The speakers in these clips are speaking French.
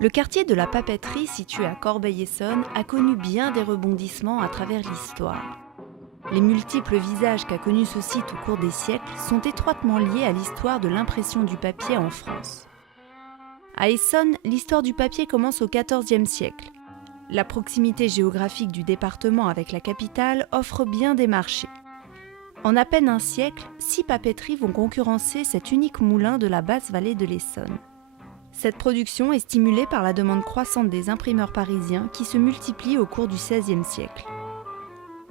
Le quartier de la papeterie, situé à Corbeil-Essonnes, a connu bien des rebondissements à travers l'histoire. Les multiples visages qu'a connus ce site au cours des siècles sont étroitement liés à l'histoire de l'impression du papier en France. À Essonnes, l'histoire du papier commence au XIVe siècle. La proximité géographique du département avec la capitale offre bien des marchés. En à peine un siècle, 6 papeteries vont concurrencer cet unique moulin de la basse vallée de l'Essonne. Cette production est stimulée par la demande croissante des imprimeurs parisiens qui se multiplient au cours du XVIe siècle.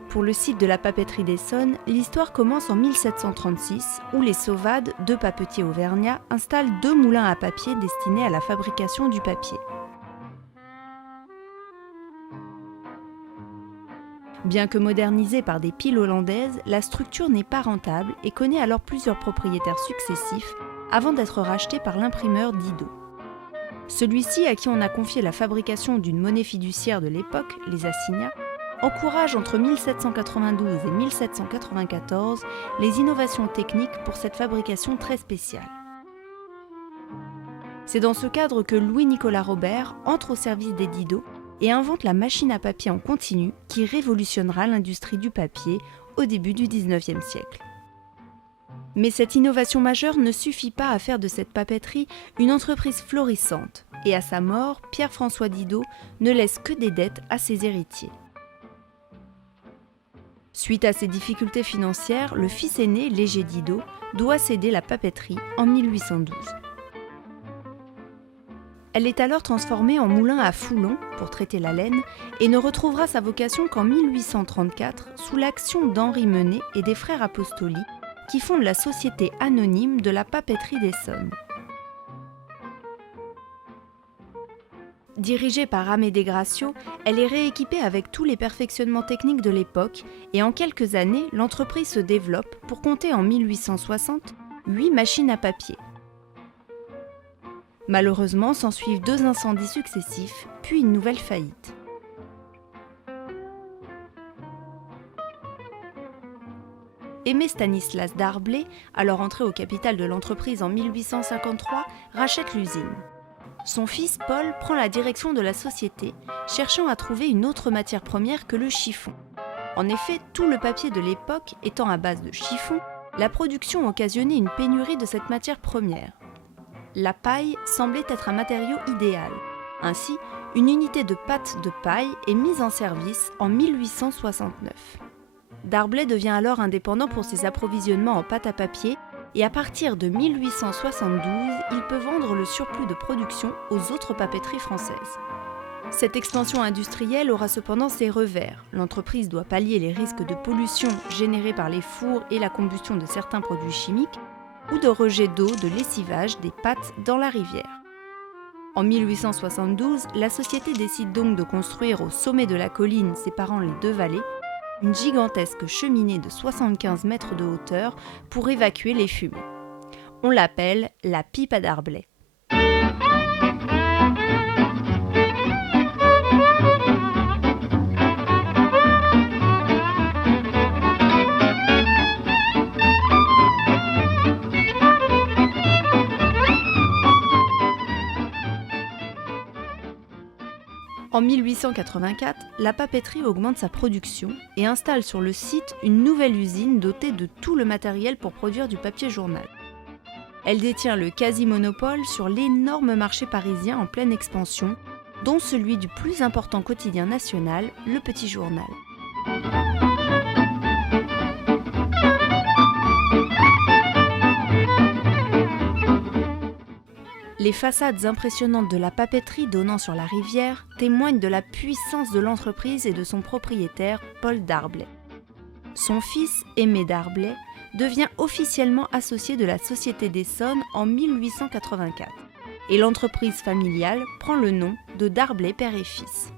Pour le site de la papeterie d'Essonnes, l'histoire commence en 1736 où les Sauvades, 2 papetiers auvergnats, installent 2 moulins à papier destinés à la fabrication du papier. Bien que modernisée par des piles hollandaises, la structure n'est pas rentable et connaît alors plusieurs propriétaires successifs avant d'être rachetée par l'imprimeur Didot. Celui-ci, à qui on a confié la fabrication d'une monnaie fiduciaire de l'époque, les assignats, encourage entre 1792 et 1794 les innovations techniques pour cette fabrication très spéciale. C'est dans ce cadre que Louis-Nicolas Robert entre au service des Didot et invente la machine à papier en continu qui révolutionnera l'industrie du papier au début du XIXe siècle. Mais cette innovation majeure ne suffit pas à faire de cette papeterie une entreprise florissante, et à sa mort, Pierre-François Didot ne laisse que des dettes à ses héritiers. Suite à ces difficultés financières, le fils aîné, Léger Didot, doit céder la papeterie en 1812. Elle est alors transformée en moulin à foulon pour traiter la laine et ne retrouvera sa vocation qu'en 1834 sous l'action d'Henri Menet et des frères Apostoli qui fondent la société anonyme de la papeterie d'Essonnes. Dirigée par Amédée Gracieux, elle est rééquipée avec tous les perfectionnements techniques de l'époque et en quelques années, l'entreprise se développe pour compter en 1860 8 machines à papier. Malheureusement, s'ensuivent 2 incendies successifs, puis une nouvelle faillite. Aimé Stanislas Darblay, alors entré au capital de l'entreprise en 1853, rachète l'usine. Son fils Paul prend la direction de la société, cherchant à trouver une autre matière première que le chiffon. En effet, tout le papier de l'époque étant à base de chiffon, la production occasionnait une pénurie de cette matière première. La paille semblait être un matériau idéal. Ainsi, une unité de pâte de paille est mise en service en 1869. Darblay devient alors indépendant pour ses approvisionnements en pâte à papier et à partir de 1872, il peut vendre le surplus de production aux autres papeteries françaises. Cette expansion industrielle aura cependant ses revers. L'entreprise doit pallier les risques de pollution générés par les fours et la combustion de certains produits chimiques ou de rejet d'eau de lessivage des pâtes dans la rivière. En 1872, la société décide donc de construire au sommet de la colline séparant les 2 vallées une gigantesque cheminée de 75 mètres de hauteur pour évacuer les fumées. On l'appelle la pipe à Darblay. En 1884, la papeterie augmente sa production et installe sur le site une nouvelle usine dotée de tout le matériel pour produire du papier journal. Elle détient le quasi-monopole sur l'énorme marché parisien en pleine expansion, dont celui du plus important quotidien national, Le Petit Journal. Les façades impressionnantes de la papeterie donnant sur la rivière témoignent de la puissance de l'entreprise et de son propriétaire, Paul Darblay. Son fils, Aimé Darblay, devient officiellement associé de la Société d'Essonnes en 1884 et l'entreprise familiale prend le nom de Darblay père et fils.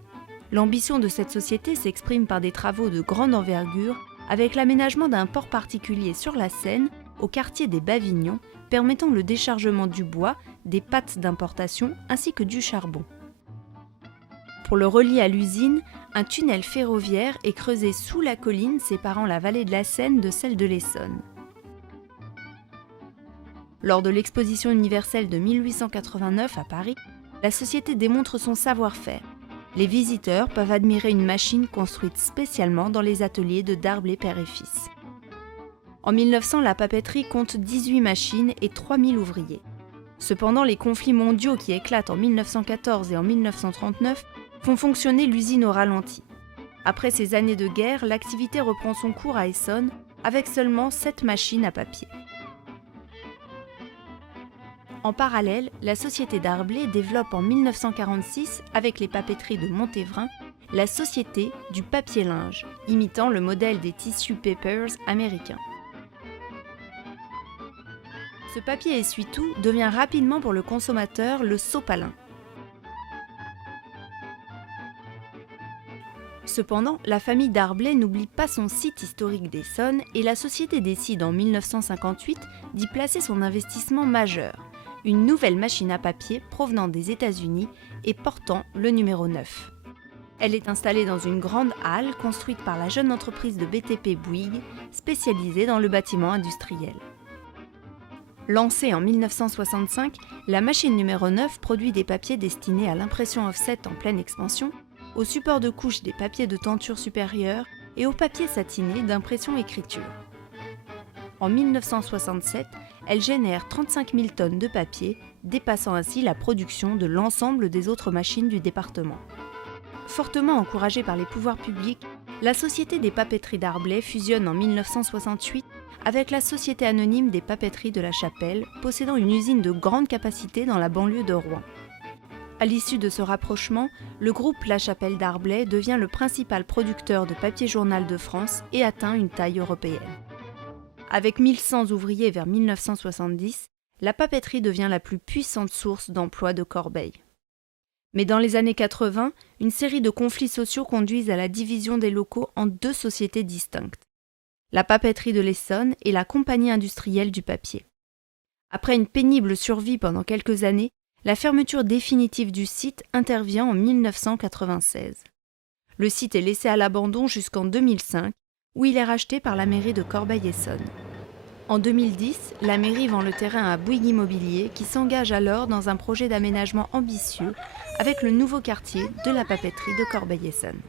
L'ambition de cette société s'exprime par des travaux de grande envergure avec l'aménagement d'un port particulier sur la Seine, au quartier des Bavignons, permettant le déchargement du bois, des pâtes d'importation ainsi que du charbon. Pour le relier à l'usine, un tunnel ferroviaire est creusé sous la colline séparant la vallée de la Seine de celle de l'Essonne. Lors de l'exposition universelle de 1889 à Paris, la société démontre son savoir-faire. Les visiteurs peuvent admirer une machine construite spécialement dans les ateliers de Darblay père et fils. En 1900, la papeterie compte 18 machines et 3000 ouvriers. Cependant, les conflits mondiaux qui éclatent en 1914 et en 1939 font fonctionner l'usine au ralenti. Après ces années de guerre, l'activité reprend son cours à Essonne avec seulement 7 machines à papier. En parallèle, la société Darblay développe en 1946, avec les papeteries de Montévrain, la société du papier-linge, imitant le modèle des tissue papers américains. Ce papier essuie-tout devient rapidement pour le consommateur le sopalin. Cependant, la famille Darblay n'oublie pas son site historique d'Essonne et la société décide en 1958 d'y placer son investissement majeur, une nouvelle machine à papier provenant des États-Unis et portant le numéro 9. Elle est installée dans une grande halle construite par la jeune entreprise de BTP Bouygues, spécialisée dans le bâtiment industriel. Lancée en 1965, la machine numéro 9 produit des papiers destinés à l'impression offset en pleine expansion, au support de couche des papiers de tenture supérieure et au papier satiné d'impression écriture. En 1967, elle génère 35 000 tonnes de papier, dépassant ainsi la production de l'ensemble des autres machines du département. Fortement encouragée par les pouvoirs publics, la Société des papeteries Darblay fusionne en 1968 avec la Société anonyme des papeteries de la Chapelle, possédant une usine de grande capacité dans la banlieue de Rouen. À l'issue de ce rapprochement, le groupe La Chapelle Darblay devient le principal producteur de papier journal de France et atteint une taille européenne. Avec 1100 ouvriers vers 1970, la papeterie devient la plus puissante source d'emploi de Corbeil. Mais dans les années 80, une série de conflits sociaux conduisent à la division des locaux en 2 sociétés distinctes, la papeterie de l'Essonne et la Compagnie industrielle du papier. Après une pénible survie pendant quelques années, la fermeture définitive du site intervient en 1996. Le site est laissé à l'abandon jusqu'en 2005, où il est racheté par la mairie de Corbeil-Essonnes. En 2010, la mairie vend le terrain à Bouygues Immobilier qui s'engage alors dans un projet d'aménagement ambitieux avec le nouveau quartier de la papeterie de Corbeil-Essonnes.